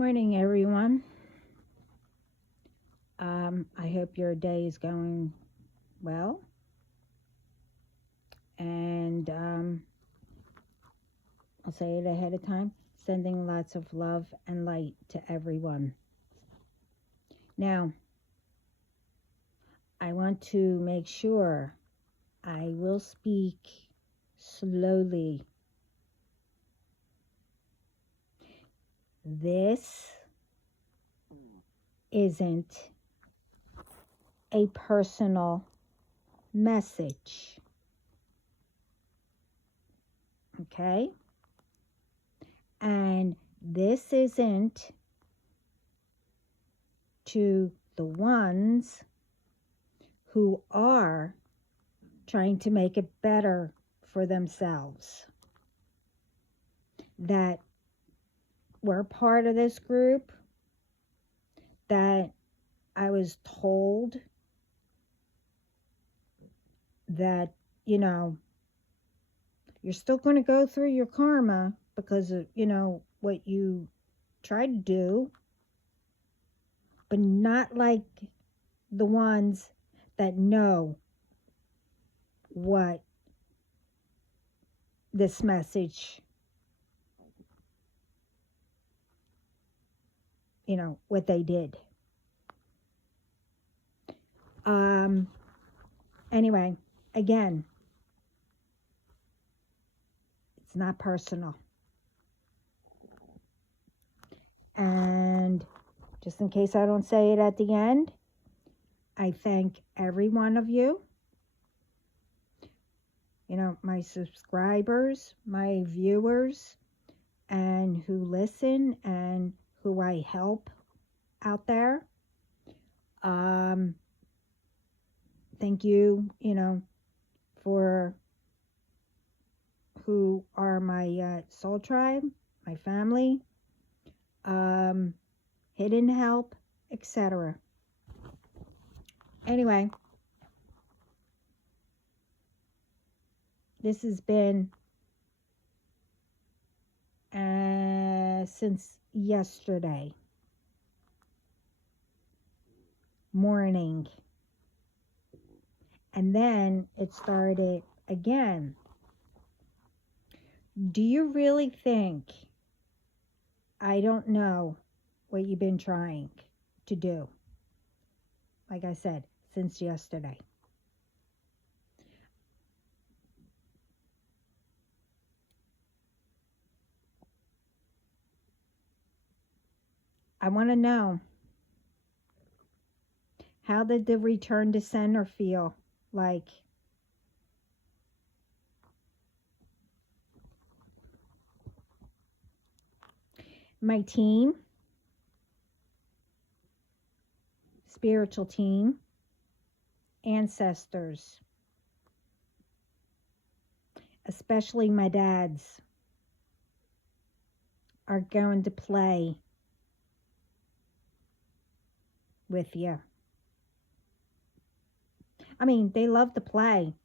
Morning, everyone. I hope your day is going well. And I'll say it ahead of time, sending lots of love and light to everyone. Now, I want to make sure I will speak slowly. This isn't a personal message. Okay? And this isn't to the ones who are trying to make it better for themselves, that were part of this group, that I was told that, you're still going to go through your karma because of, what you tried to do, but not like the ones that know what this message, what they did. Anyway, again, it's not personal. And just in case I don't say it at the end, I thank every one of you. My subscribers, my viewers, and who listen and who I help out there. Thank you, for who are my soul tribe, my family, hidden help, etc. Anyway, this has been since yesterday morning. And then it started again. Do you really think I don't know what you've been trying to do? Like I said, since yesterday. I want to know, how did the return to center feel like? My team, spiritual team, ancestors, especially my dad's, are going to play with you. I mean, they love to play,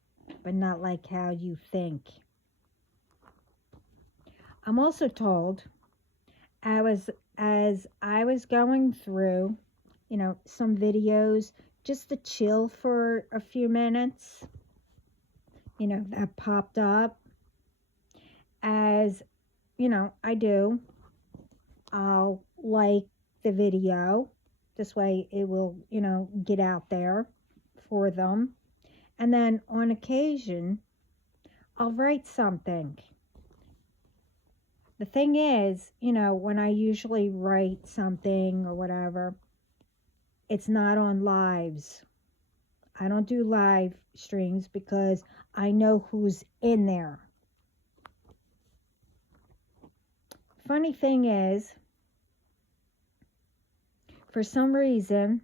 but not like how you think. I'm also told, as I was going through, some videos just to chill for a few minutes, that popped up. As I do, I'll like the video. This way it will, get out there for them. And then on occasion, I'll write something. The thing is, when I usually write something or whatever, it's not on lives. I don't do live streams because I know who's in there. Funny thing is, for some reason,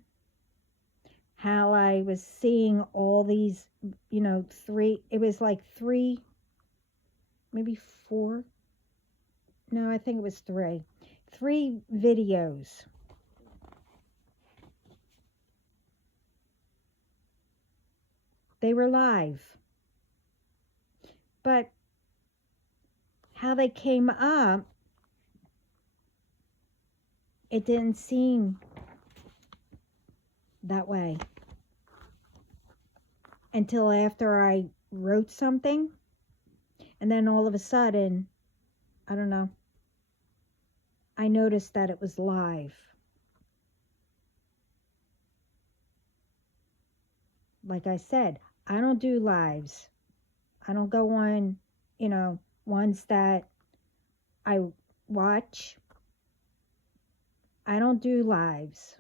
how I was seeing all these, it was like three, maybe four. No, I think it was three videos. They were live. But how they came up, it didn't seem that way until after I wrote something, and then all of a sudden, I don't know, I noticed that it was live. Like I said, I don't do lives. I don't go on, ones that I watch. I don't do lives.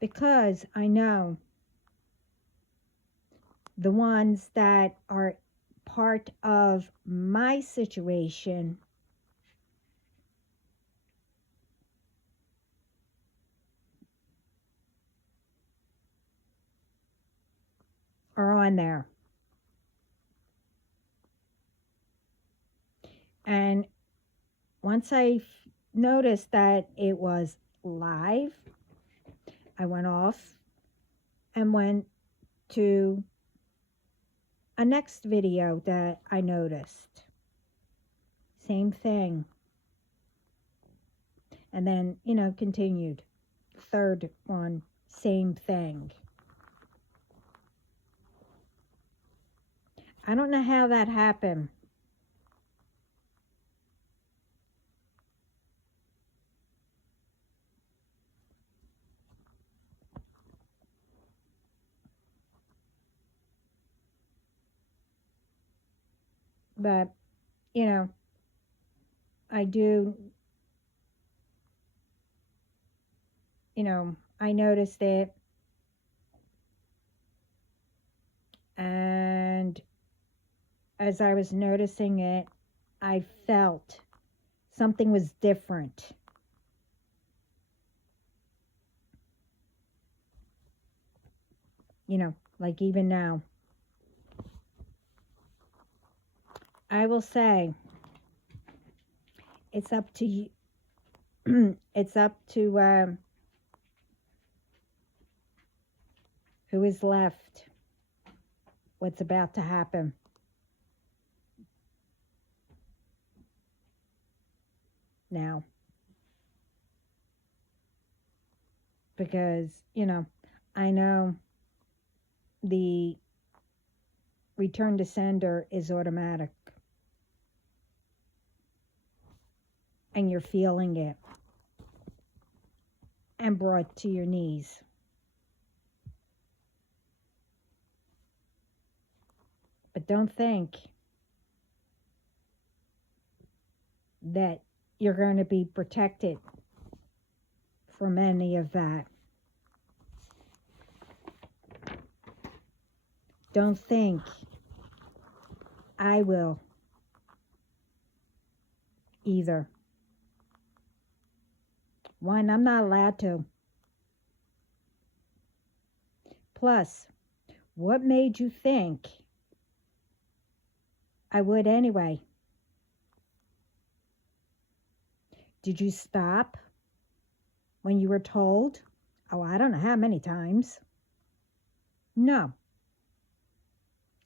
Because I know the ones that are part of my situation are on there. And once I noticed that it was live, I went off and went to a next video that I noticed. Same thing. And then, continued. Third one, same thing. I don't know how that happened. But, I do, I noticed it. And as I was noticing it, I felt something was different. Like even now. I will say, it's up to you. It's up to who is left, what's about to happen. Now. Because, I know the return to sender is automatic. And you're feeling it. And brought to your knees. But don't think that you're going to be protected from any of that. Don't think I will either. One, I'm not allowed to. Plus, what made you think I would anyway? Did you stop when you were told? Oh, I don't know how many times. No,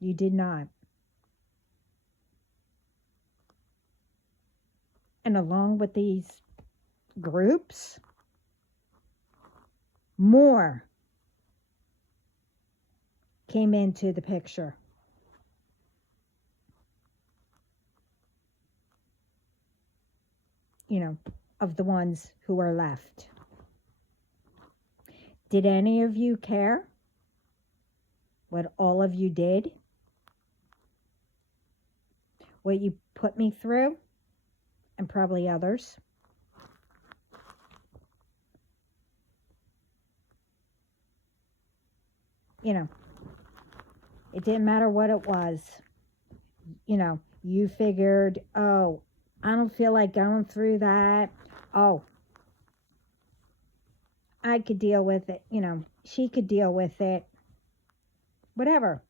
you did not. And along with these groups, more came into the picture. Of the ones who are left. Did any of you care what all of you did? What you put me through? And probably others. It didn't matter what it was. You figured, oh, I don't feel like going through that. Oh, I could deal with it. She could deal with it. Whatever.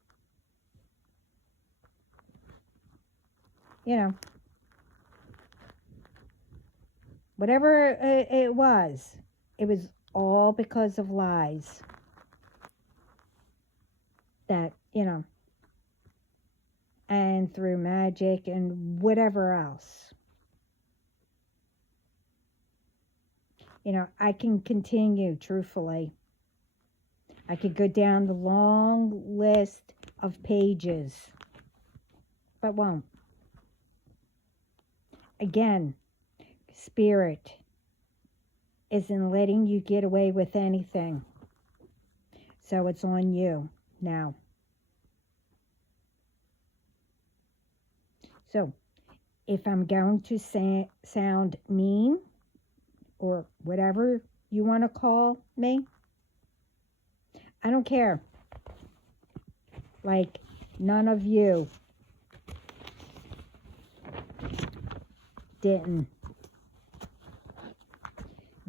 Whatever it was all because of lies. That, and through magic and whatever else. You know, I can continue, truthfully. I could go down the long list of pages, but won't. Again, spirit isn't letting you get away with anything. So it's on you now. So if I'm going to sound mean or whatever you want to call me, I don't care. Like none of you didn't.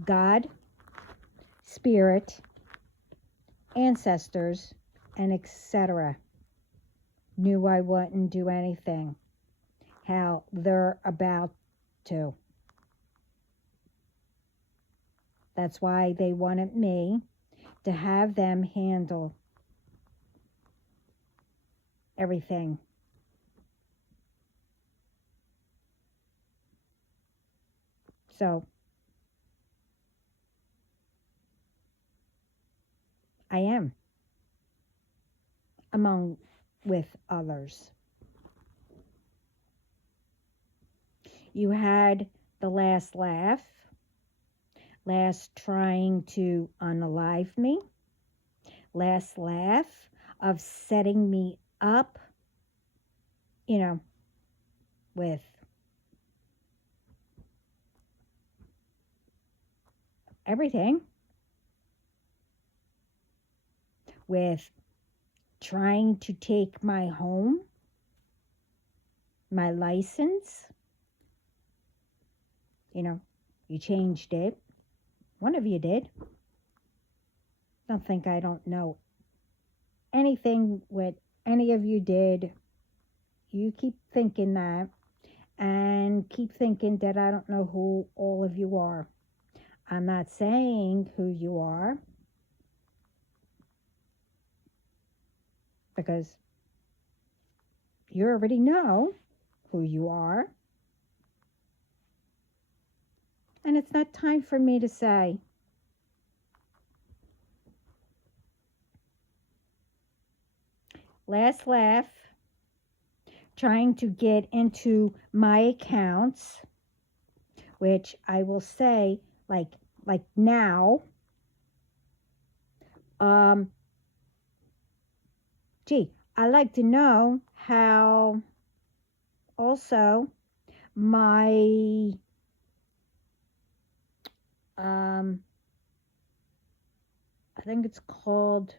God, spirit, ancestors, and etc. knew I wouldn't do anything how they're about to. That's why they wanted me to have them handle everything. So I am among with others. You had the last laugh, last trying to unalive me, last laugh of setting me up, you know, with everything, with trying to take my home, my license. You know, you changed it. One of you did. Don't think I don't know anything what any of you did. You keep thinking that and keep thinking that I don't know who all of you are. I'm not saying who you are because you already know who you are. And it's not time for me to say. Last laugh, trying to get into my accounts, which I will say like now. Gee, I'd like to know how also my I think it's called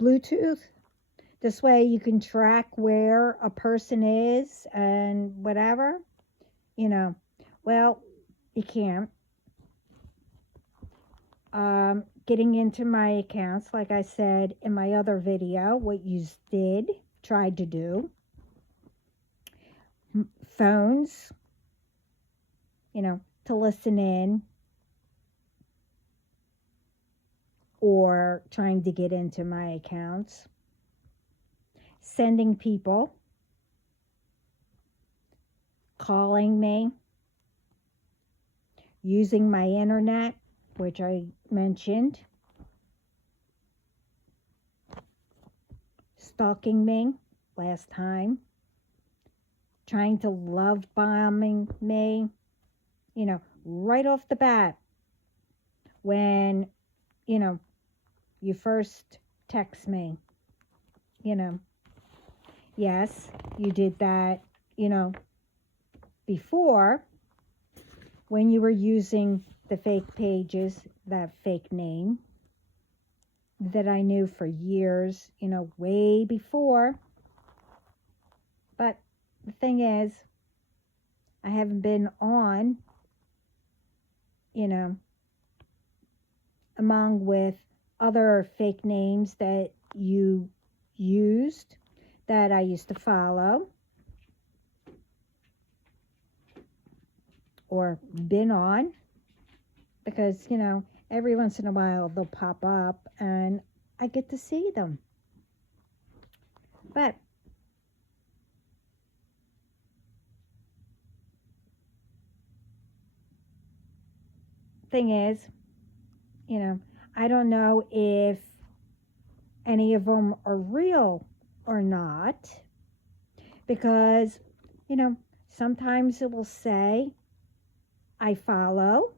Bluetooth. This way you can track where a person is and whatever, you know. Well, you can't. Getting into my accounts, like I said in my other video, what you tried to do. Phones, you know, to listen in or trying to get into my accounts. Sending people, calling me, using my internet, which I mentioned, stalking me last time, trying to love bombing me, you know, right off the bat when, you know, you first text me, you know. Yes, you did that, you know, before when you were using the fake pages, that fake name that I knew for years, you know, way before. But the thing is, I haven't been on, you know, among with other fake names that you used that I used to follow or been on, because, you know, every once in a while they'll pop up and I get to see them. But thing is, I don't know if any of them are real or not, because, sometimes it will say, I follow,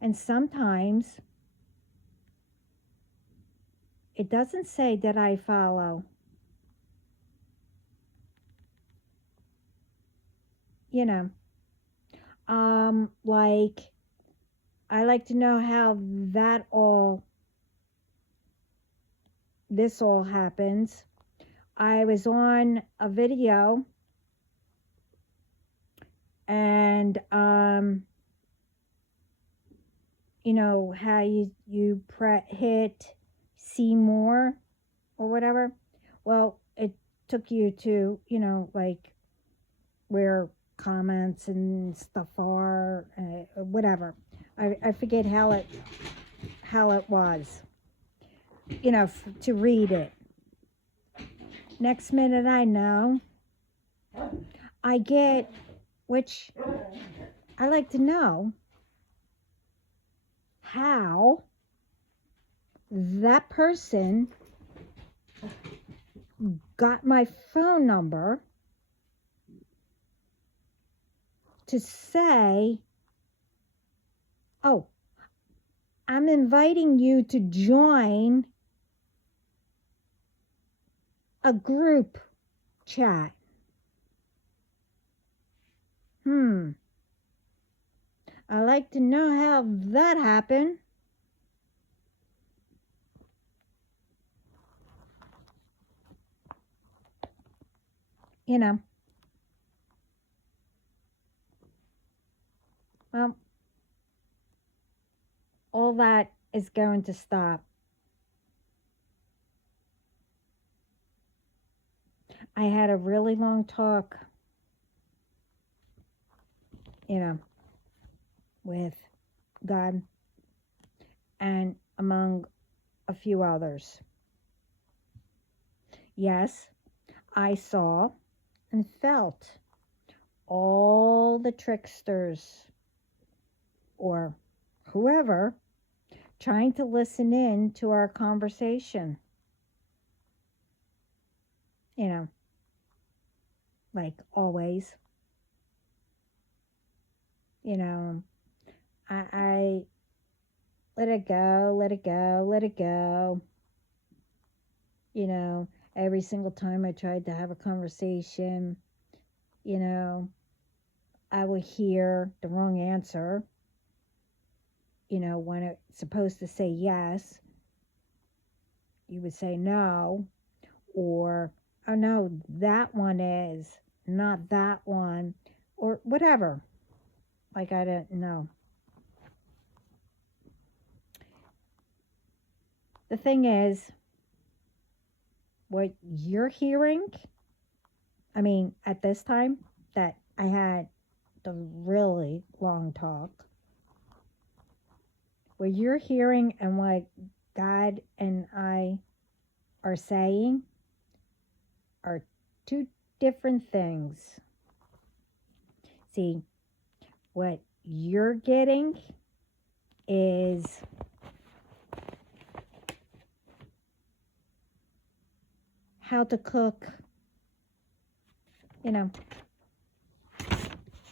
and sometimes it doesn't say that I follow. Like, I like to know how this all happens. I was on a video, and how you hit see more or whatever. Well, it took you to, like where comments and stuff are, whatever. I forget how it was, to read it. Next minute I know, I get, which I like to know, how that person got my phone number to say, oh, I'm inviting you to join a group chat. I like to know how that happened. Well, all that is going to stop. I had a really long talk, with God and among a few others. Yes, I saw and felt all the tricksters or whoever trying to listen in to our conversation. Like always. I let it go, let it go, let it go. Every single time I tried to have a conversation, I would hear the wrong answer. When it's supposed to say yes, you would say no, or, oh no, that one is, not that one, or whatever. Like, I don't know. The thing is, what you're hearing, at this time that I had the really long talk, what you're hearing and what God and I are saying are two different things. See, what you're getting is how to cook,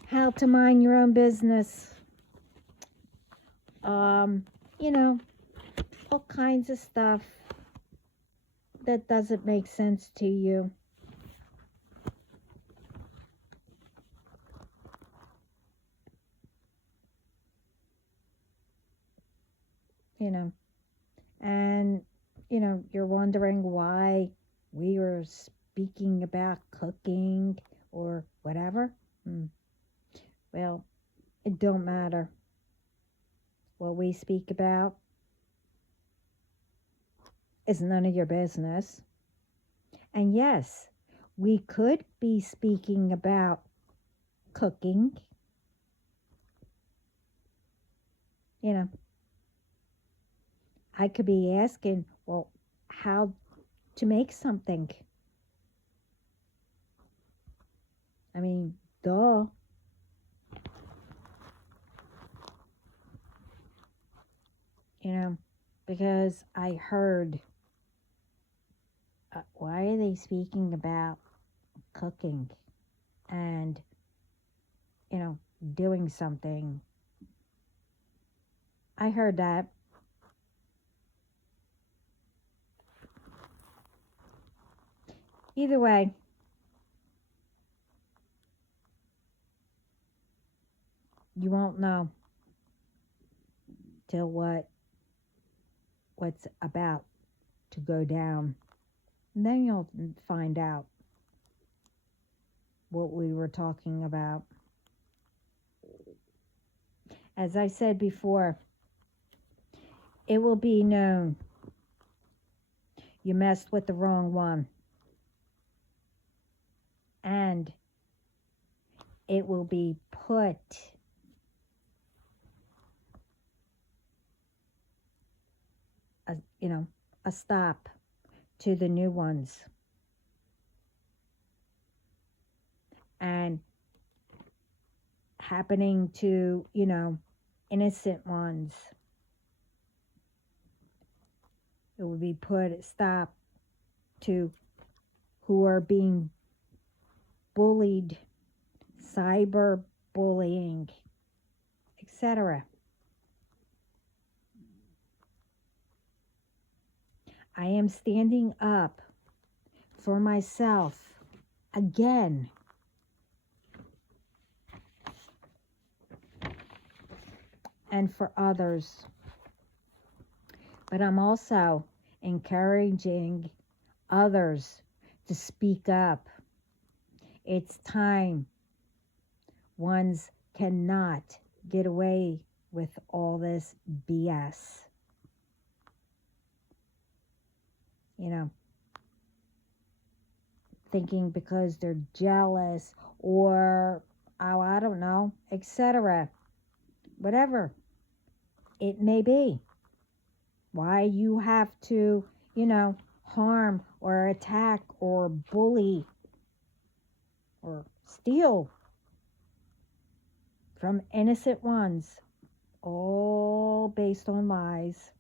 how to mind your own business, all kinds of stuff that doesn't make sense to you. And, you're wondering why we were speaking about cooking or whatever. Well, it don't matter what we speak about. Is none of your business. And yes, we could be speaking about cooking. I could be asking, well, how to make something. I mean, duh. You know, because I heard, why are they speaking about cooking and, doing something? I heard that. Either way, you won't know till what's about to go down. And then you'll find out what we were talking about. As I said before, it will be known you messed with the wrong one. And it will be put a stop to the new ones. And happening to, innocent ones. It will be put a stop to who are being bullied, cyber bullying, etc. I am standing up for myself again. And for others. But I'm also encouraging others to speak up. It's time. Ones cannot get away with all this BS. Thinking because they're jealous or, I don't know, etc. Whatever it may be. Why you have to, harm or attack or bully or steal from innocent ones, all based on lies.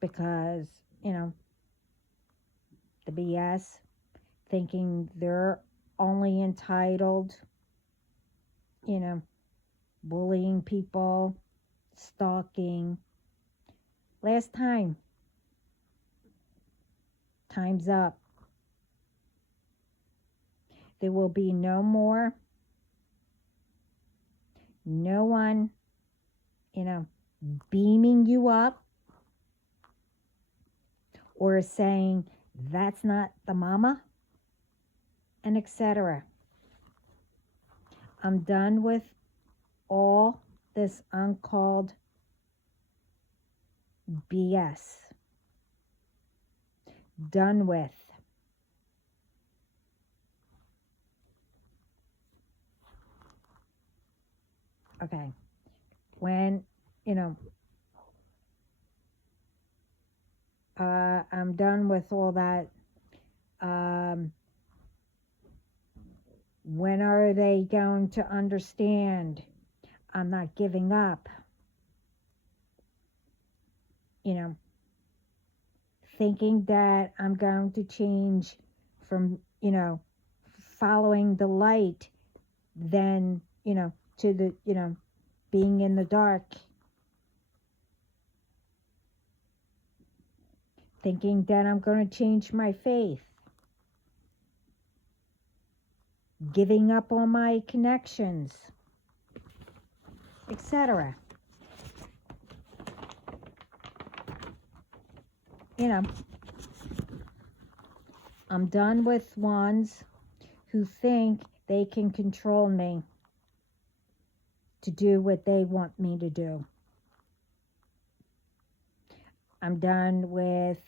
Because, the BS, thinking they're only entitled, bullying people, stalking. Last time. Time's up. There will be no more. No one, beaming you up or saying that's not the mama, and etc. I'm done with all this uncalled BS. Done with. Okay. When, I'm done with all that. When are they going to understand I'm not giving up? Thinking that I'm going to change from, following the light, then, to the, being in the dark. Thinking that I'm going to change my faith. Giving up on my connections, etc. I'm done with ones who think they can control me to do what they want me to do. I'm done with,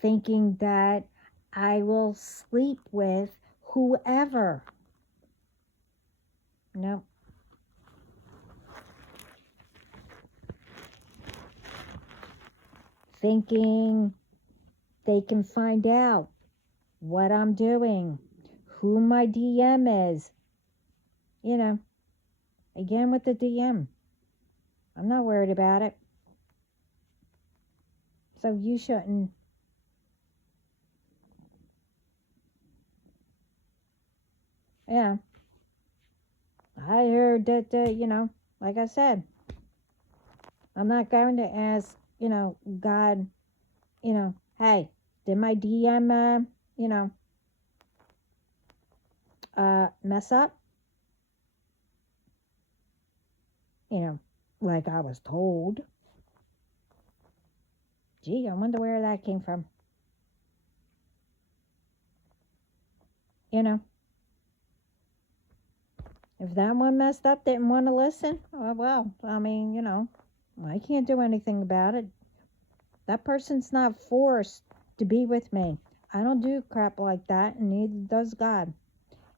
thinking that I will sleep with whoever. No, thinking they can find out what I'm doing, who my DM is. You know, again with the DM. I'm not worried about it. So you shouldn't. Yeah. I heard that, like I said, I'm not going to ask, God, hey, did my DM, mess up? Like I was told. Gee, I wonder where that came from. If that one messed up, didn't want to listen, well, I mean, I can't do anything about it. That person's not forced to be with me. I don't do crap like that, and neither does God.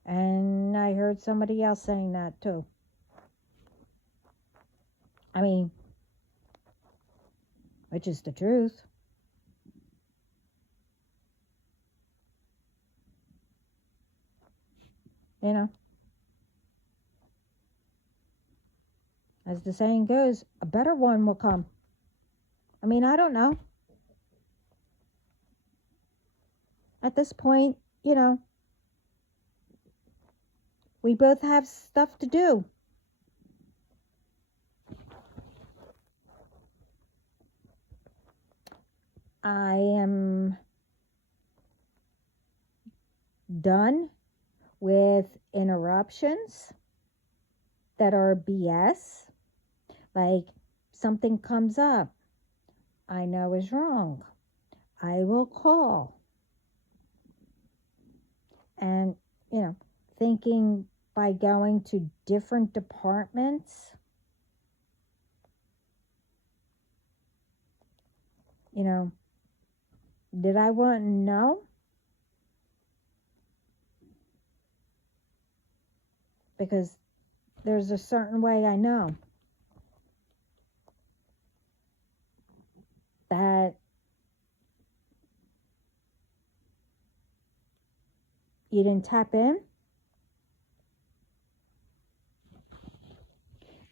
And I heard somebody else saying that too. I mean, which is the truth. As the saying goes, a better one will come. I mean, I don't know. At this point, we both have stuff to do. I am done with interruptions that are BS. Like something comes up I know is wrong. I will call. And, thinking by going to different departments, did I want to know? Because there's a certain way I know that you didn't tap in,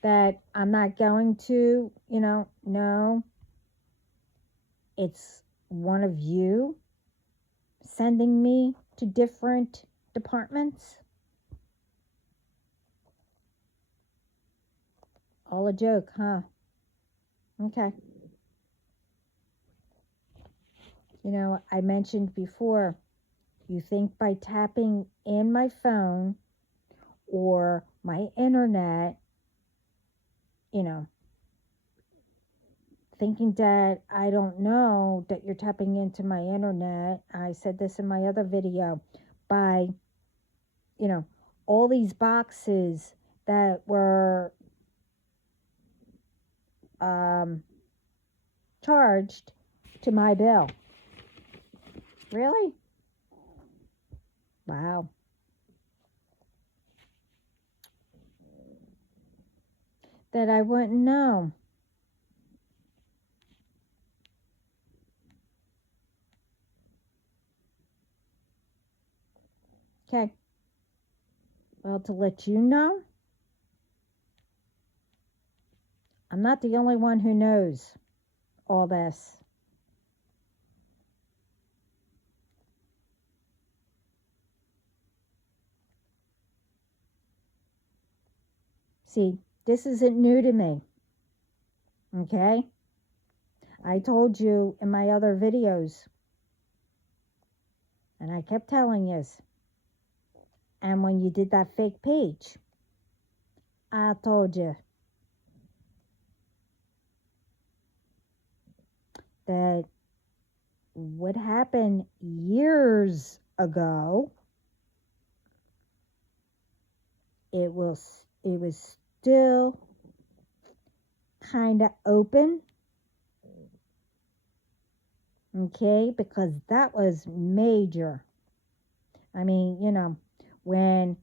that I'm not going to, no, it's one of you sending me to different departments. All a joke, huh? Okay. I mentioned before, you think by tapping in my phone or my internet, thinking that I don't know that you're tapping into my internet. I said this in my other video, by, all these boxes that were charged to my bill. Really? Wow. That I wouldn't know. Okay. Well, to let you know, I'm not the only one who knows all this. See, this isn't new to me. Okay? I told you in my other videos, and I kept telling you. And when you did that fake page, I told you that what happened years ago, it was still kind of open. Okay, because that was major. I mean, when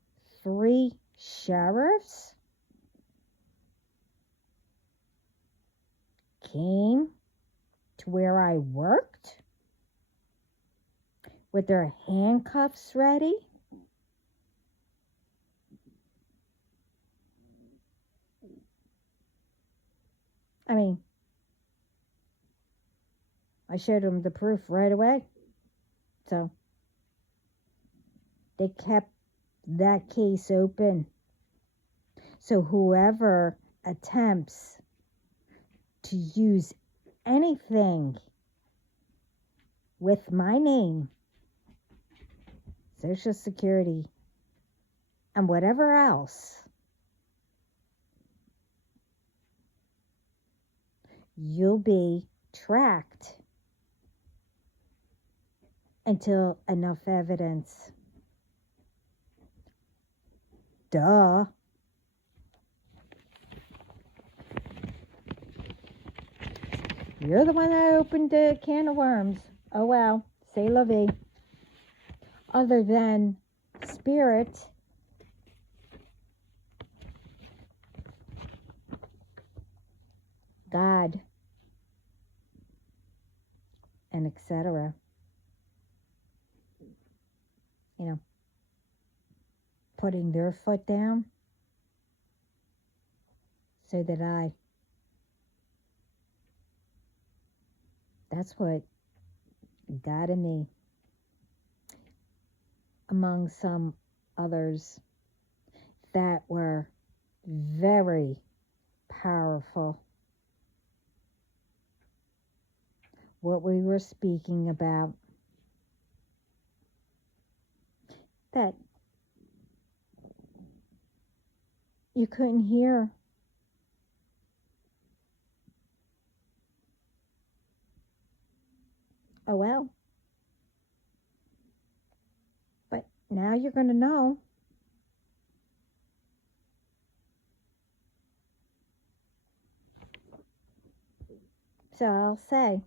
3 sheriffs came to where I worked with their handcuffs ready. I mean, I showed them the proof right away. So they kept that case open. So whoever attempts to use anything with my name, Social Security, and whatever else, you'll be tracked until enough evidence. Duh. You're the one that opened the can of worms. Oh well, c'est la vie. Other than spirit, God, and etc. You know, putting their foot down so that that's what God and me, among some others that were very powerful. What we were speaking about, that you couldn't hear. Oh well. But now you're going to know. So I'll say,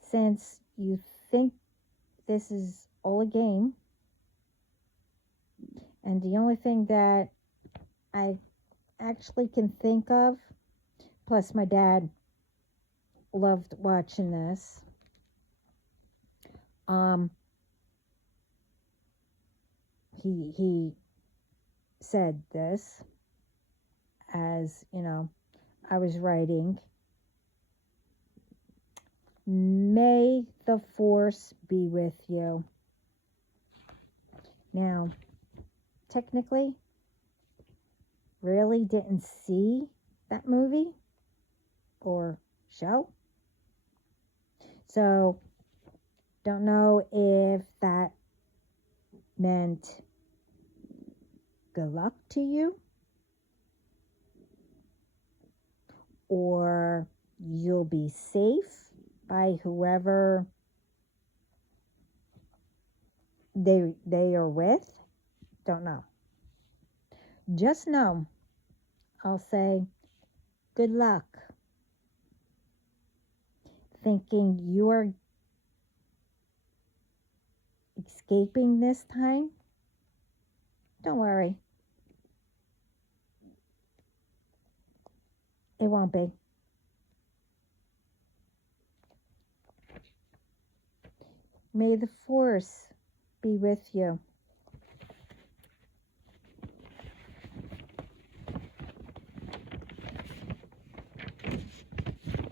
since you think this is all a game, and the only thing that I actually can think of, plus my dad loved watching this, he said this as, I was writing, may the force be with you. Now, technically, really didn't see that movie or show. So, don't know if that meant good luck to you, or you'll be safe by whoever they are with. Don't know. Just know, I'll say good luck. Thinking you are escaping this time? Don't worry. It won't be. May the force be with you.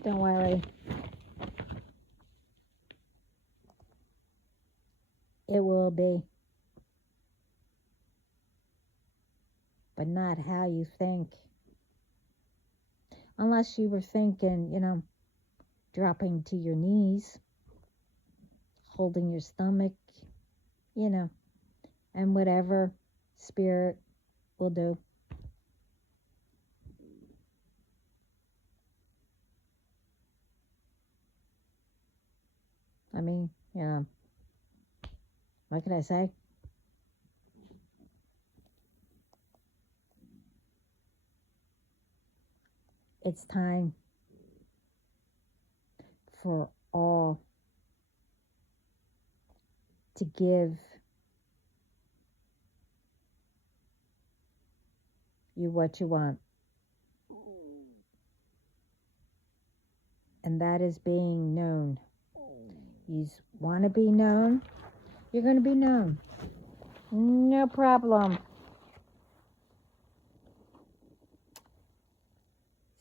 Don't worry. It will be. But not how you think. Unless you were thinking, dropping to your knees, holding your stomach, and whatever spirit will do. I mean, what can I say? It's time for all to give you what you want. and that is being known. You want to be known, you're going to be known. No problem.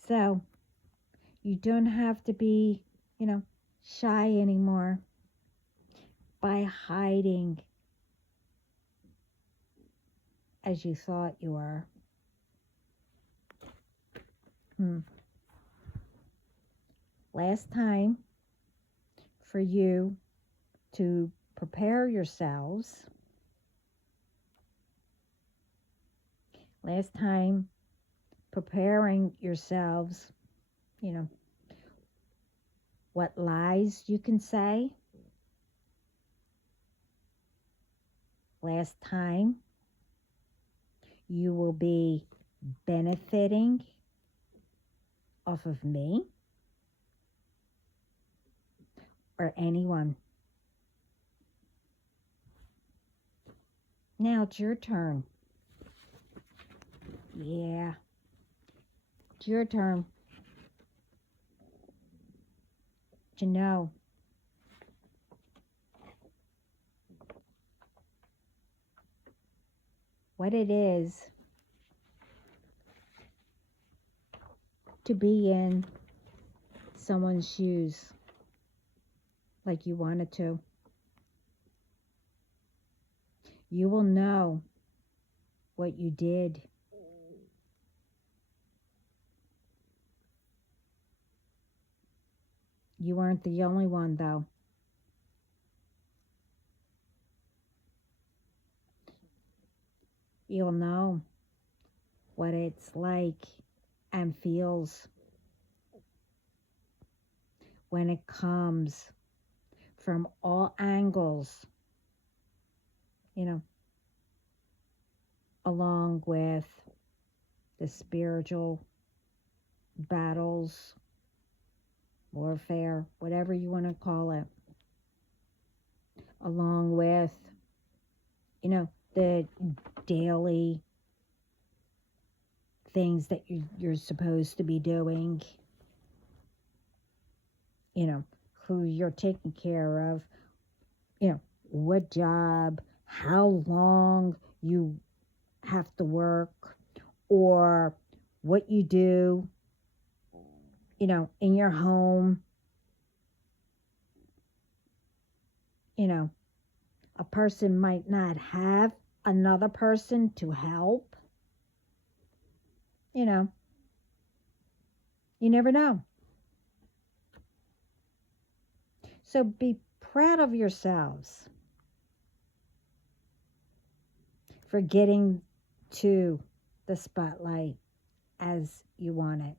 So, you don't have to be, shy anymore by hiding as you thought you were. Last time for you to prepare yourselves. Last time preparing yourselves, what lies you can say. Last time you will be benefiting off of me or anyone. Now it's your turn. Yeah, it's your turn to know what it is to be in someone's shoes like you wanted to. You will know what you did. You weren't the only one, though. You'll know what it's like and feels when it comes from all angles, along with the spiritual battles, warfare, whatever you want to call it, along with, the daily things that you're supposed to be doing, who you're taking care of, what job, how long you have to work, or what you do, in your home. A person might not have another person to help. You never know. So be proud of yourselves for getting to the spotlight as you want it.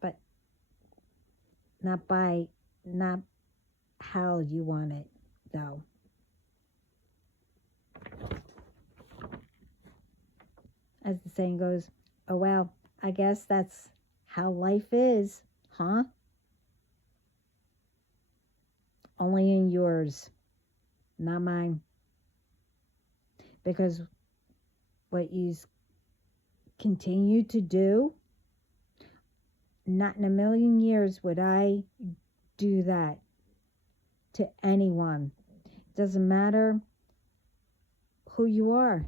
But not how you want it, though. As the saying goes, oh well, I guess that's how life is, huh? Only in yours, not mine. Because what you continue to do, not in a million years would I do that to anyone. Doesn't matter who you are.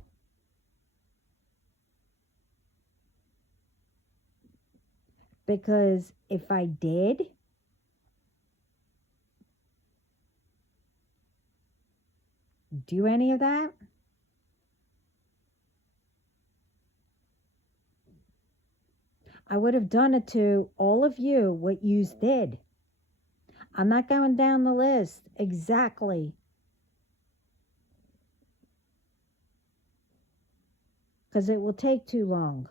Because if I did, do any of that, I would have done it to all of you what yous did. I'm not going down the list exactly. Because it will take too long.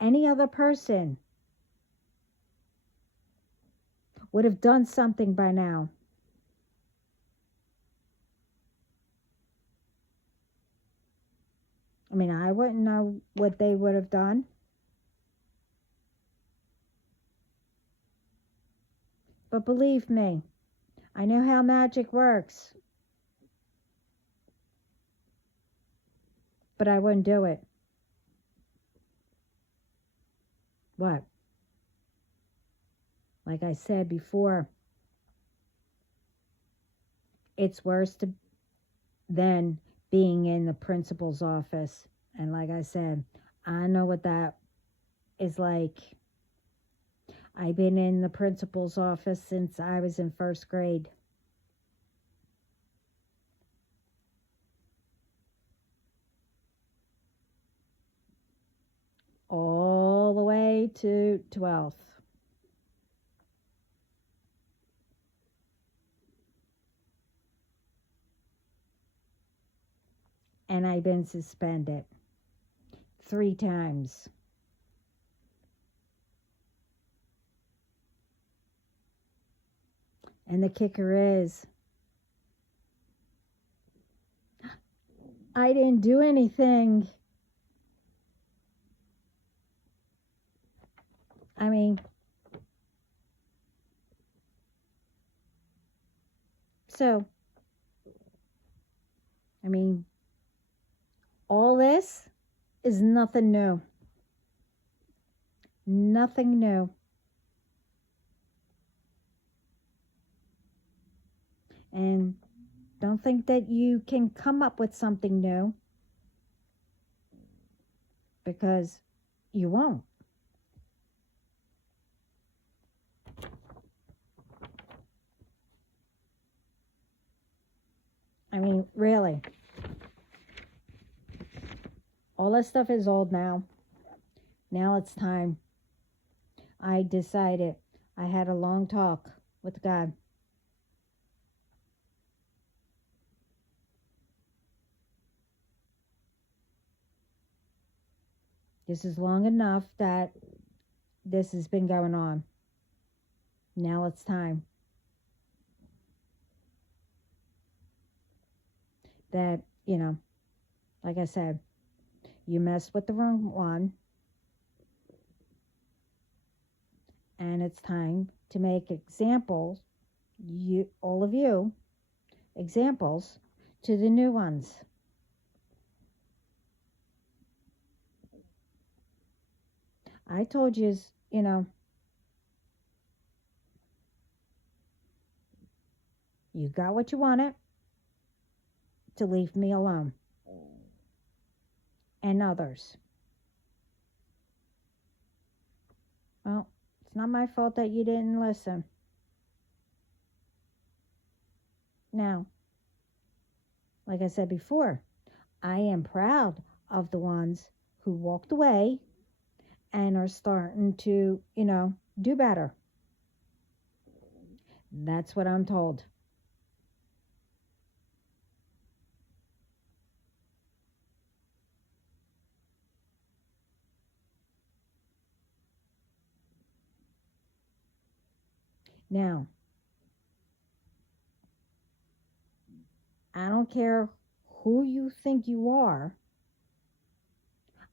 Any other person would have done something by now. I mean, I wouldn't know what they would have done. But believe me, I know how magic works. But I wouldn't do it. What? Like I said before, it's worse than being in the principal's office. And like I said, I know what that is like. I've been in the principal's office since I was in first grade. All the way to 12th. And I've been suspended 3 times. And the kicker is, I didn't do anything. I mean, so, all this is nothing new. Nothing new. And don't think that you can come up with something new, because you won't. I mean, really. All this stuff is old now. Now it's time. I decided. I had a long talk with God. This is long enough that this has been going on. Now it's time. That, like I said, you messed with the wrong one. And it's time to make examples, all of you, examples to the new ones. I told you, you got what you wanted, to leave me alone. And others. Well, it's not my fault that you didn't listen. Now, like I said before, I am proud of the ones who walked away and are starting to, do better. That's what I'm told. Now, I don't care who you think you are.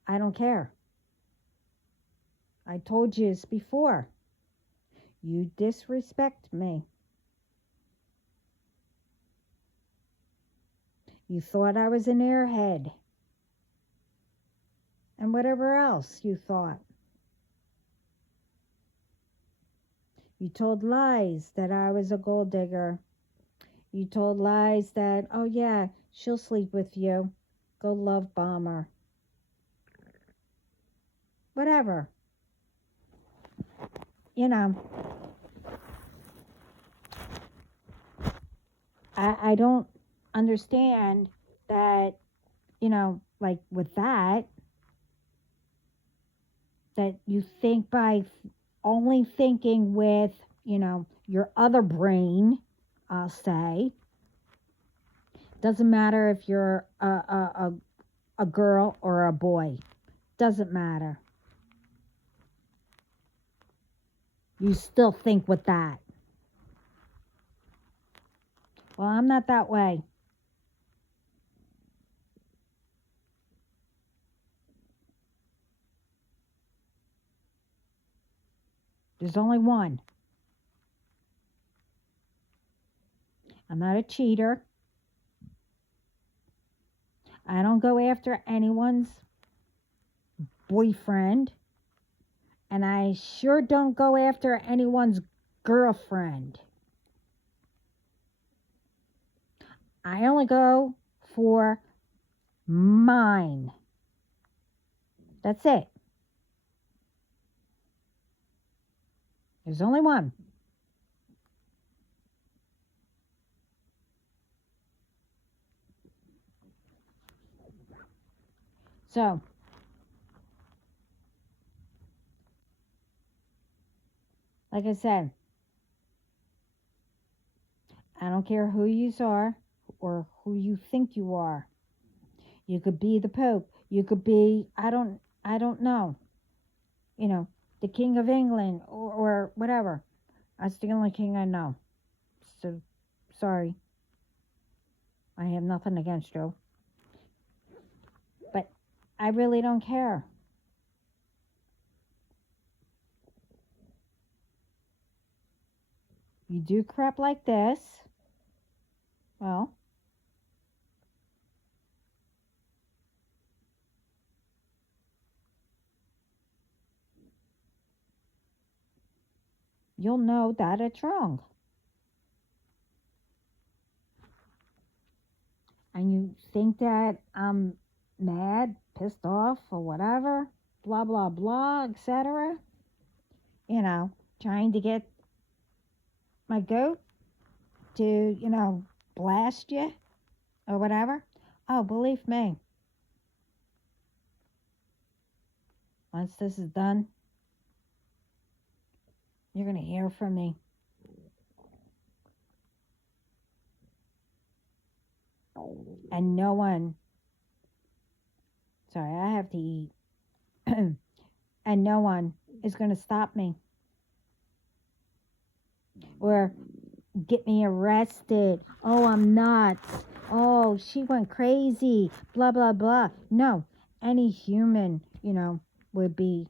I don't care. I told you this before. You disrespect me. You thought I was an airhead. And whatever else you thought. You told lies that I was a gold digger. You told lies that, oh yeah, she'll sleep with you. Go love bomb her. Whatever. I don't understand that, like with that you think by only thinking with, your other brain, I'll say. Doesn't matter if you're a girl or a boy. Doesn't matter. You still think with that. Well, I'm not that way. There's only one. I'm not a cheater. I don't go after anyone's boyfriend. And I sure don't go after anyone's girlfriend. I only go for mine. That's it. There's only one. So, like I said, I don't care who you are or who you think you are. You could be the Pope. You could be I don't know. You know, the King of England or whatever. That's the only king I know. So sorry. I have nothing against you. But I really don't care. You do crap like this, well, you'll know that it's wrong. And you think that I'm mad, pissed off, or whatever, blah, blah, blah, etc. Trying to get my goat to, blast you or whatever. Oh, believe me, once this is done, you're going to hear from me. And no one, sorry, I have to eat. And no one is going to stop me or get me arrested. Oh, I'm nuts. Oh, she went crazy. Blah, blah, blah. No, any human, would be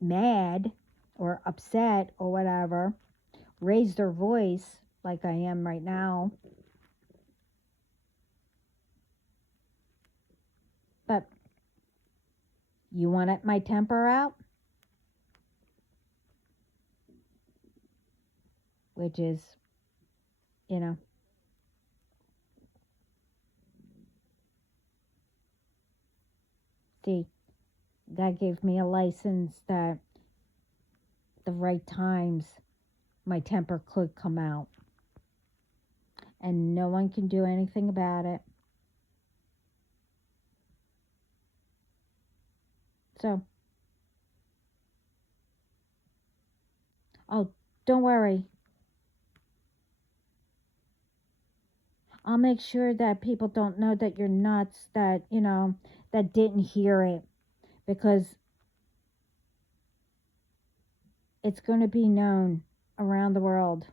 mad or upset or whatever, raise their voice like I am right now. But you want my temper out? Which is, you know, see, God gave me a license that the right times my temper could come out. And no one can do anything about it. So, oh, don't worry. I'll make sure that people don't know that you're nuts, that, that didn't hear it. Because it's going to be known around the world.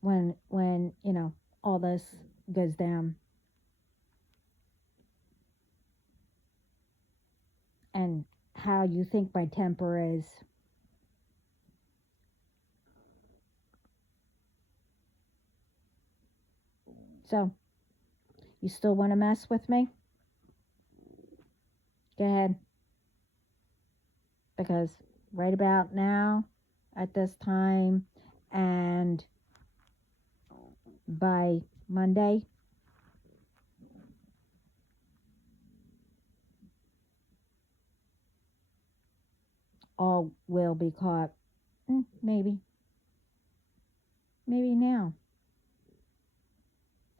When all this goes down. And how you think my temper is. So, you still want to mess with me? Go ahead. Because right about now, at this time, and by Monday, all will be caught. Maybe. Maybe now.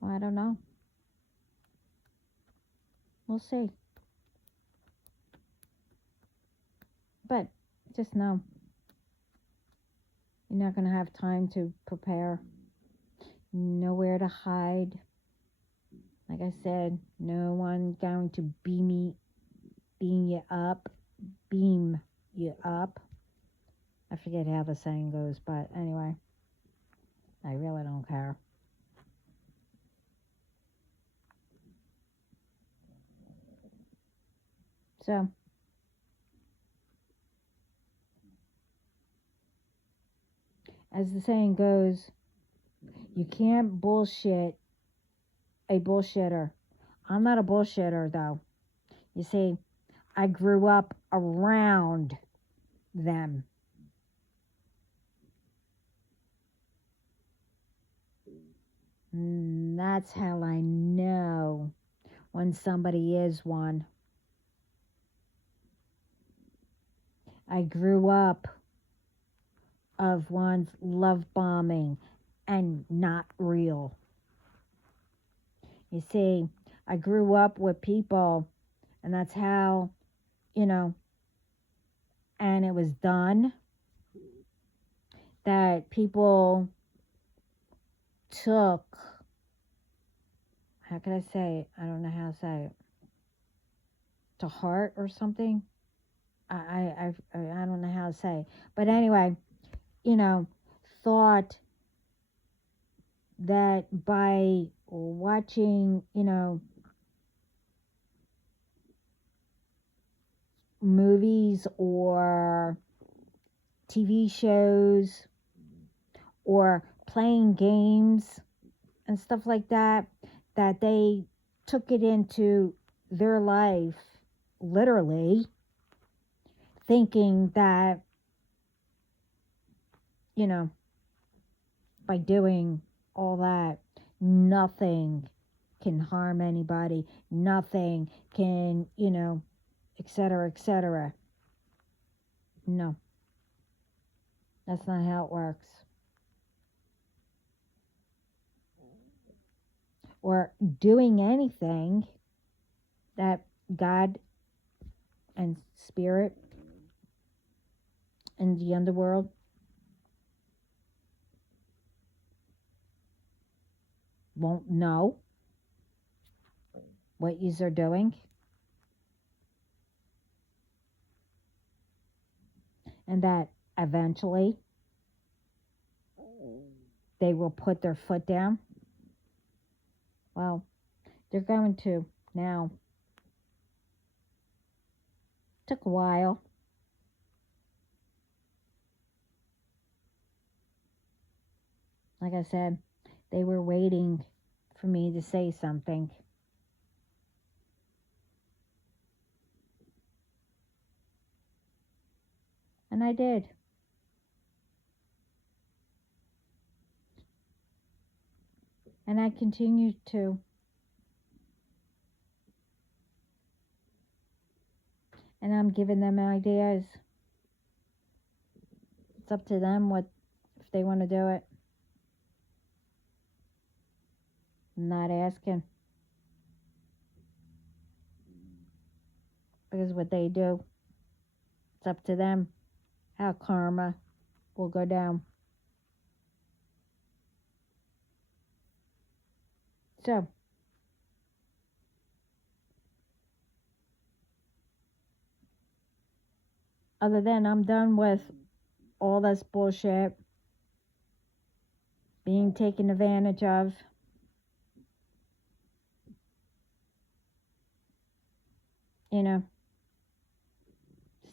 Well, I don't know. We'll see. But just know you're not going to have time to prepare. Nowhere to hide. Like I said, no one going to beam you up. I forget how the saying goes, but anyway, I really don't care. So, as the saying goes, you can't bullshit a bullshitter. I'm not a bullshitter, though. You see, I grew up around them. That's how I know when somebody is one. I grew up of one's love bombing and not real. You see, I grew up with people, and that's how, you know, and it was done that people took, how can I say it? I don't know how to say it, to heart or something. I don't know how to say it. But anyway, you know, thought that by watching, movies or TV shows or playing games and stuff like that, that they took it into their life, literally, thinking that, you know, by doing all that, nothing can harm anybody, nothing can, etc., etc. No, that's not how it works. Or doing anything that God and spirit and the underworld won't know what yous are doing, and that eventually they will put their foot down. Well, they're going to now. Took a while. Like I said, they were waiting for me to say something. And I did. And I continue to. And I'm giving them ideas. It's up to them what if they want to do it. I'm not asking. Because what they do, it's up to them how karma will go down. So, other than I'm done with all this bullshit, being taken advantage of,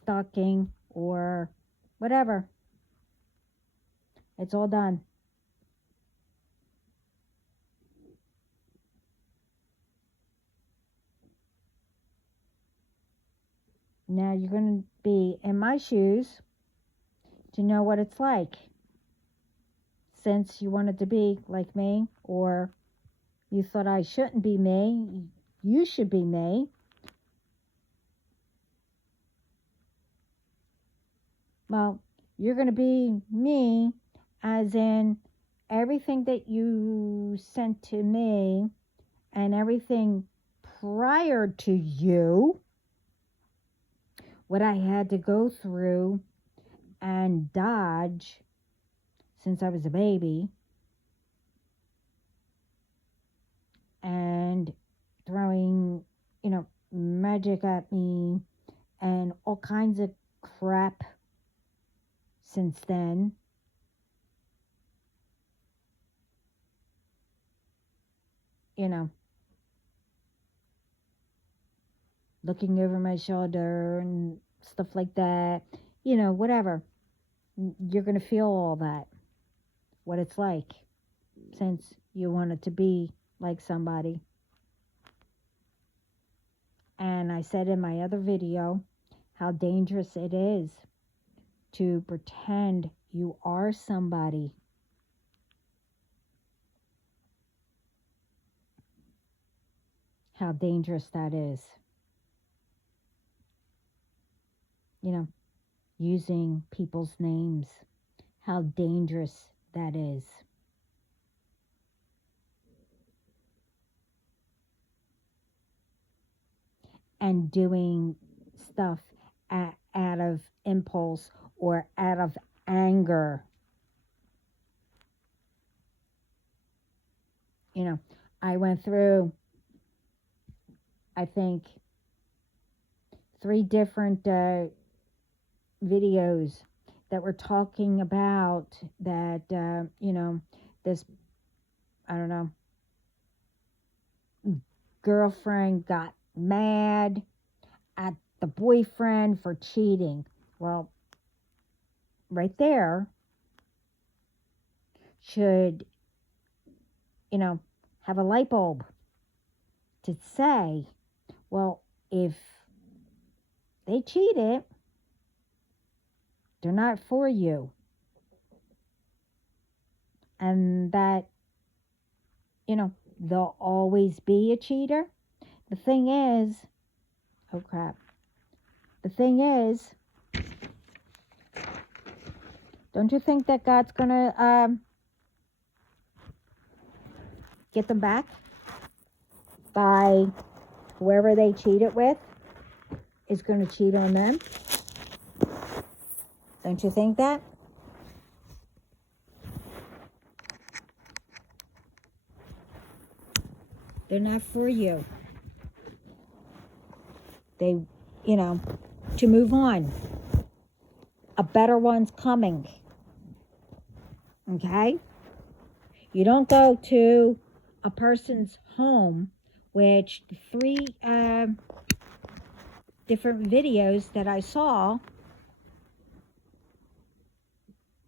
stalking or whatever. It's all done. Now you're going to be in my shoes to know what it's like. Since you wanted to be like me, or you thought I shouldn't be me, you should be me. Well, you're going to be me, as in everything that you sent to me and everything prior to you, what I had to go through and dodge since I was a baby, and throwing, magic at me and all kinds of crap since then. Looking over my shoulder and stuff like that, whatever. You're going to feel all that, what it's like, since you wanted to be like somebody. And I said in my other video how dangerous it is to pretend you are somebody. How dangerous that is. You know, using people's names. How dangerous that is. And doing stuff out of impulse or out of anger. You know, I went through, I think, 3 different videos that were talking about that, this, I don't know, girlfriend got mad at the boyfriend for cheating. Well, right there should, have a light bulb to say, well, if they cheated, they're not for you. And that, there'll always be a cheater. The thing is, oh crap. The thing is, don't you think that God's going to get them back by whoever they cheated with is going to cheat on them? Don't you think that? They're not for you. They, to move on. A better one's coming. Okay? You don't go to a person's home, which 3 different videos that I saw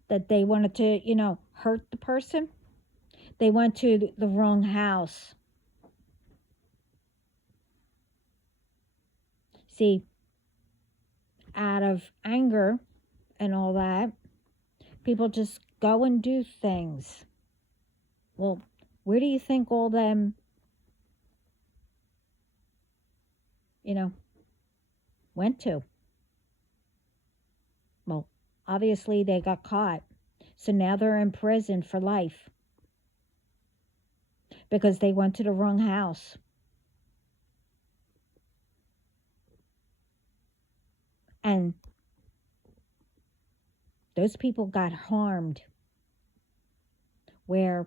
that they wanted to, hurt the person. They went to the wrong house. See, out of anger and all that, people just go and do things. Well, where do you think all them, went to? Well, obviously they got caught. So now they're in prison for life. Because they went to the wrong house. And those people got harmed. Where,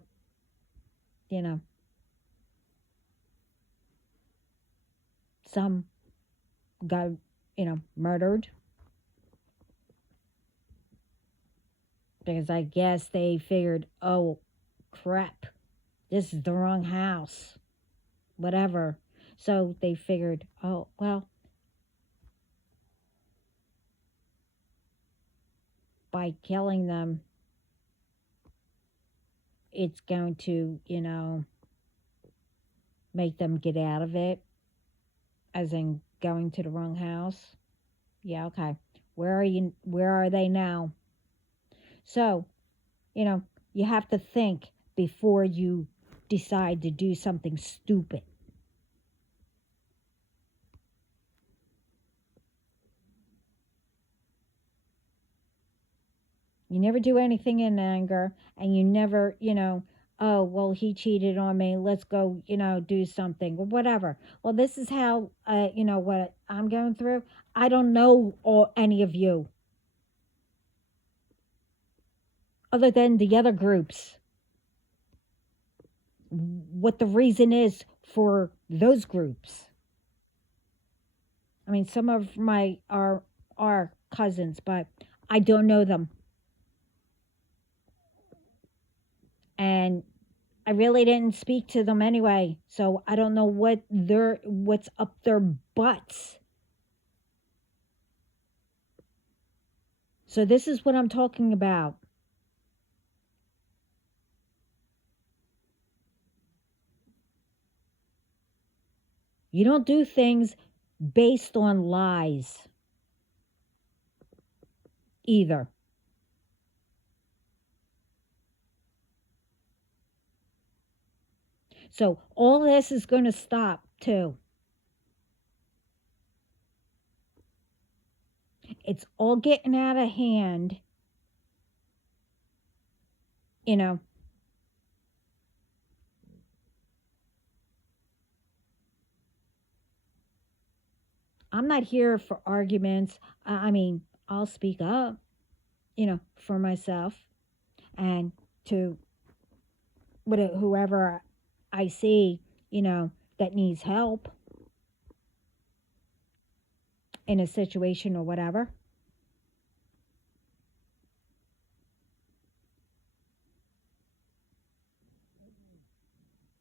some got, murdered. Because I guess they figured, oh, crap, this is the wrong house. Whatever. So they figured, oh, well, by killing them, it's going to, make them get out of it. As in going to the wrong house. Yeah, okay. Where are they now? So, you have to think before you decide to do something stupid. You never do anything in anger, and you never, oh, well, he cheated on me. Let's go, do something or whatever. Well, this is how, what I'm going through. I don't know any of you other than the other groups. What the reason is for those groups. I mean, some of my are cousins, but I don't know them. And I really didn't speak to them anyway, so I don't know what's up their butts. So this is what I'm talking about. You don't do things based on lies either. So all this is going to stop too. It's all getting out of hand, you know. I'm not here for arguments. I mean, I'll speak up, for myself and to whoever I see, that needs help in a situation or whatever.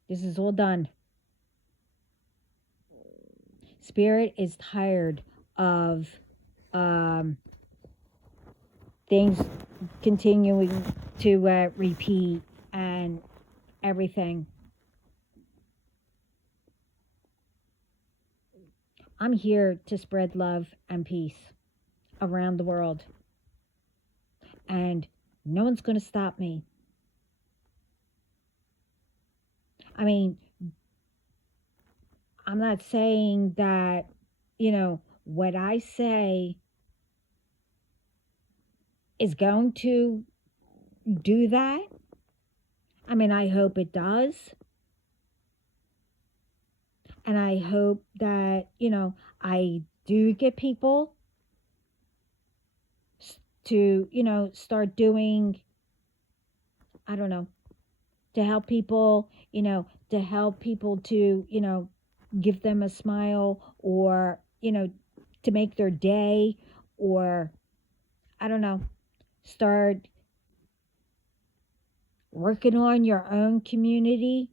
This is all done. Spirit is tired of things continuing to repeat and everything. I'm here to spread love and peace around the world. And no one's going to stop me. I mean, I'm not saying that, what I say is going to do that. I mean, I hope it does. And I hope that, I do get people to, start doing, I don't know, to help people, to help people to, give them a smile or, to make their day or, I don't know, start working on your own community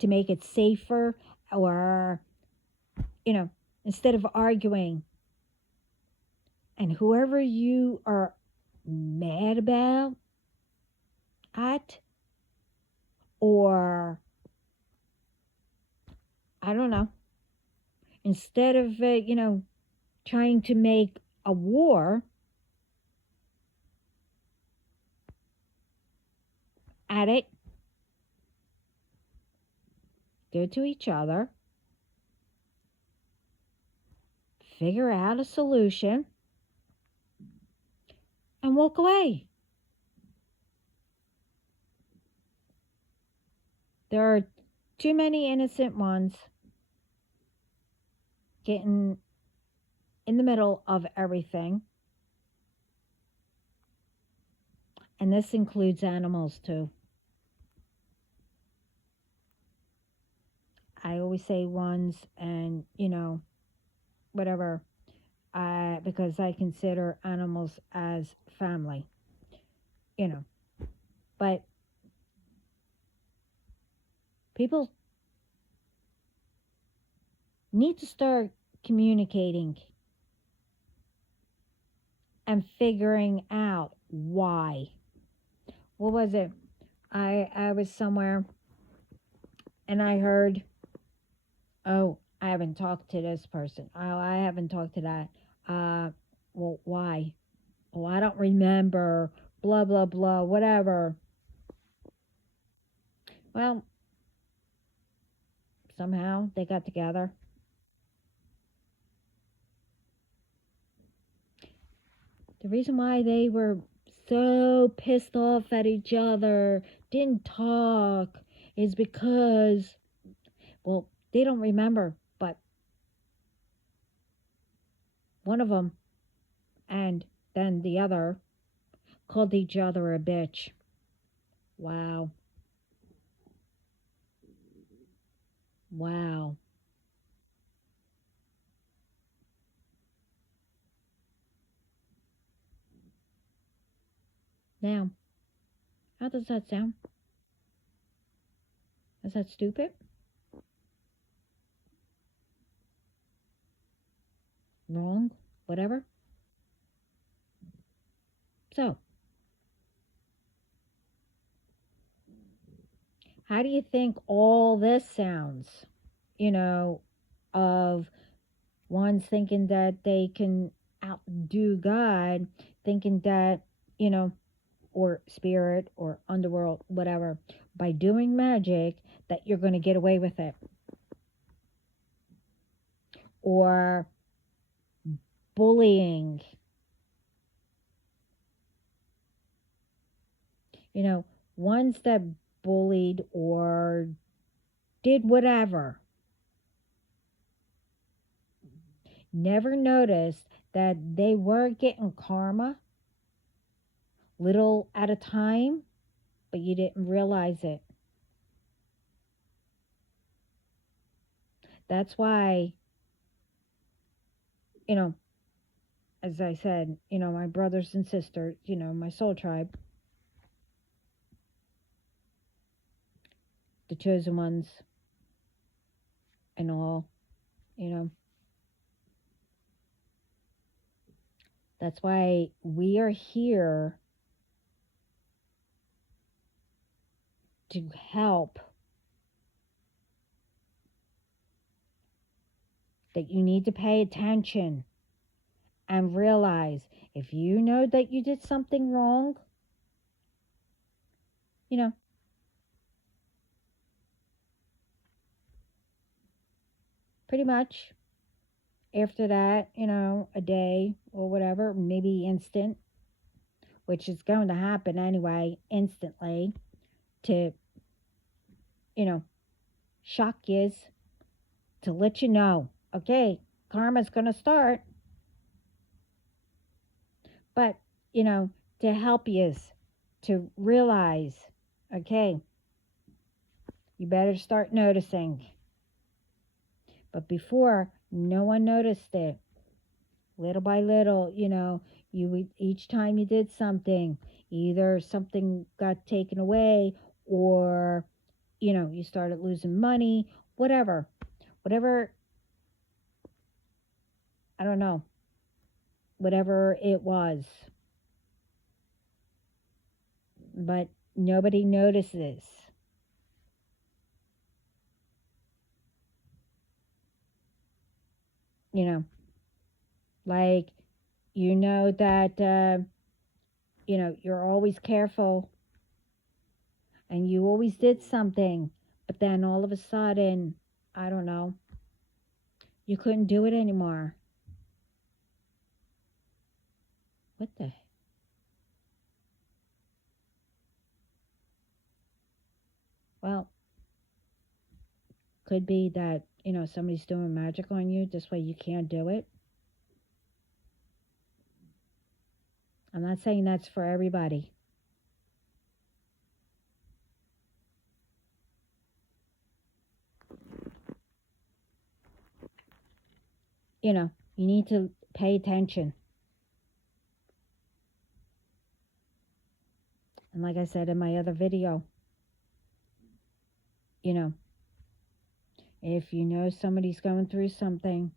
to make it safer or, instead of arguing. And whoever you are mad about at, or I don't know, instead of, trying to make a war at it, go to each other, figure out a solution, and walk away. There are too many innocent ones getting in the middle of everything. And this includes animals too. I always say ones and, whatever, because I consider animals as family, But people need to start communicating and figuring out why. What was it? I was somewhere and I heard, oh, I haven't talked to this person. Oh, I haven't talked to that. Well, why? Oh, I don't remember. Blah, blah, blah, whatever. Well, somehow they got together. The reason why they were so pissed off at each other, didn't talk, is because, well, they don't remember, but one of them and then the other called each other a bitch. Wow. Wow. Now, how does that sound? Is that stupid? Wrong? Whatever? So, how do you think all this sounds? Of One's thinking that they can outdo God, thinking that, you know, or spirit or underworld, whatever, by doing magic, that you're going to get away with it. Or bullying. You know, ones that bullied or did whatever never noticed that they were getting karma little at a time, but you didn't realize it. That's why, you know, as I said, my brothers and sisters, my soul tribe, the chosen ones and all, you know, that's why we are here to help. That you need to pay attention and realize if you know that you did something wrong, you know, pretty much after that, a day or whatever, maybe instant, which is going to happen anyway, instantly, to, you know, shock you, to let you know, okay, karma's going to start. But, to help you to realize, okay, you better start noticing. But before, no one noticed it. Little by little, each time you did something, either something got taken away or, you started losing money, whatever, I don't know, whatever it was. But nobody notices. Like, that, you're always careful and you always did something, but then all of a sudden, I don't know, you couldn't do it anymore. What the? Well, could be that, somebody's doing magic on you. This way you can't do it. I'm not saying that's for everybody. You need to pay attention. And like I said in my other video, if you know somebody's going through something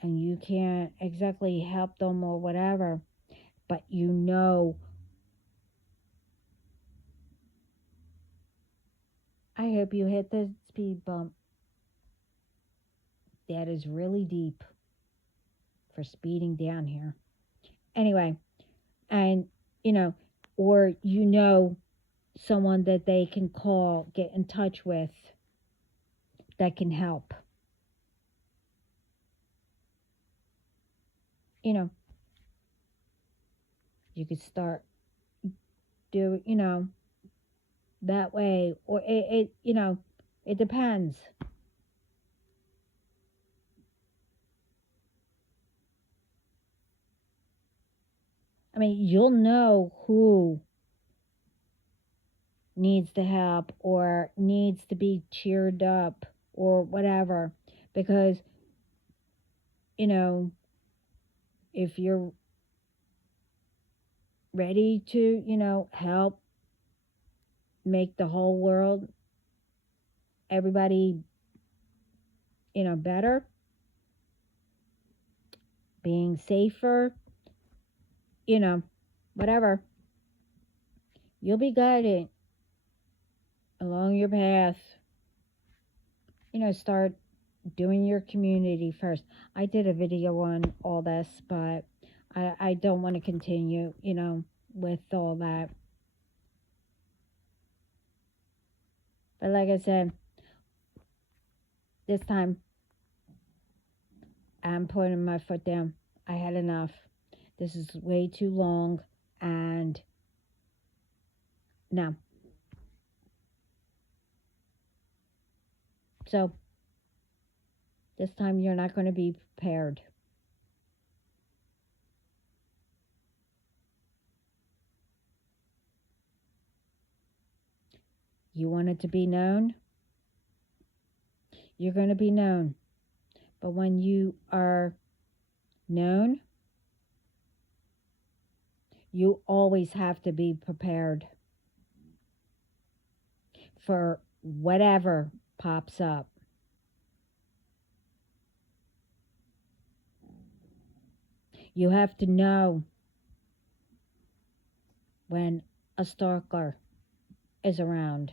and you can't exactly help them or whatever, but I hope you hit the speed bump. That is really deep for speeding down here. Anyway, and or someone that they can call, get in touch with, that can help. You could start do that way, or it depends. I mean, you'll know who needs the help or needs to be cheered up or whatever, because if you're ready to help make the whole world, everybody, better, being safer, whatever, you'll be guided along your path. Start doing your community first. I did a video on all this, but I don't want to continue, with all that. But like I said, this time I'm putting my foot down. I had enough. This is way too long, and no. So this time you're not going to be prepared. You want it to be known? You're going to be known. But when you are known, you always have to be prepared for whatever pops up. You have to know when a stalker is around,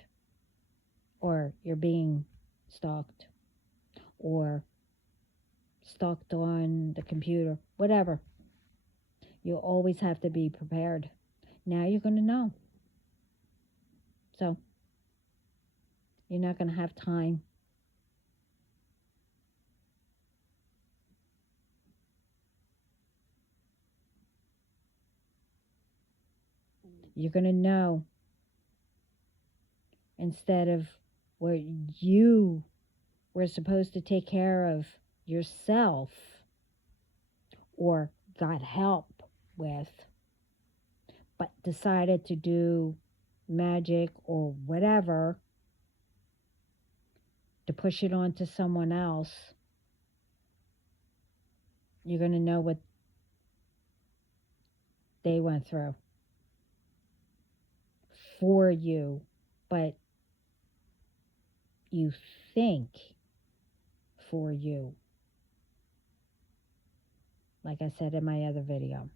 or you're being stalked, or stalked on the computer, whatever. You always have to be prepared. Now you're going to know. So you're not going to have time. You're going to know, instead of where you were supposed to take care of yourself or got help with, but decided to do magic or whatever to push it onto someone else, you're going to know what they went through for you, but you think for you. Like I said in my other video.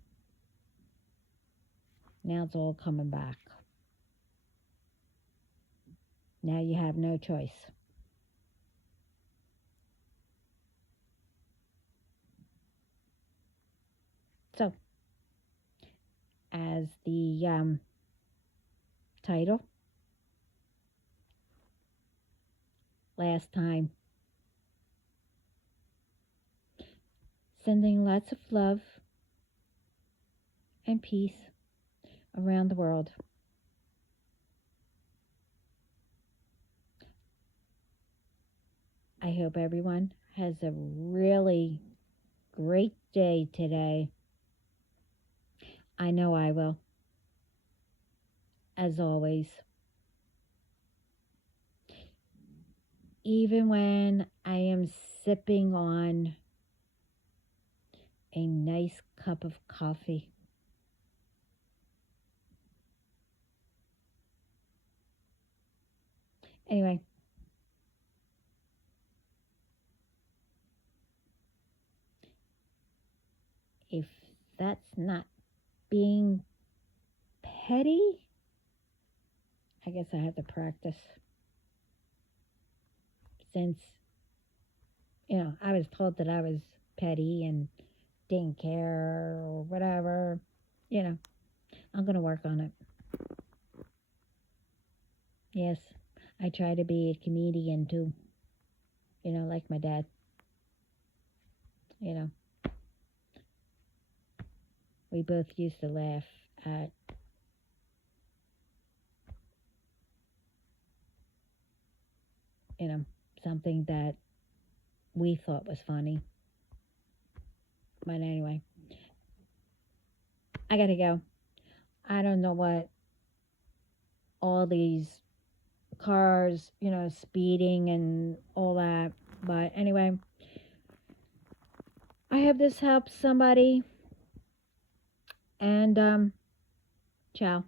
Now it's all coming back. Now you have no choice. So, as the title, last time, sending lots of love and peace around the world. I hope everyone has a really great day today. I know I will. As always. Even when I am sipping on a nice cup of coffee. Anyway. If that's not being petty, I guess I have to practice. Since, I was told that I was petty and didn't care or whatever, I'm going to work on it. Yes, I try to be a comedian too, like my dad. We both used to laugh at something that we thought was funny. But anyway, I gotta go. I don't know what all these cars, speeding and all that. But anyway, I hope this helps somebody. And ciao.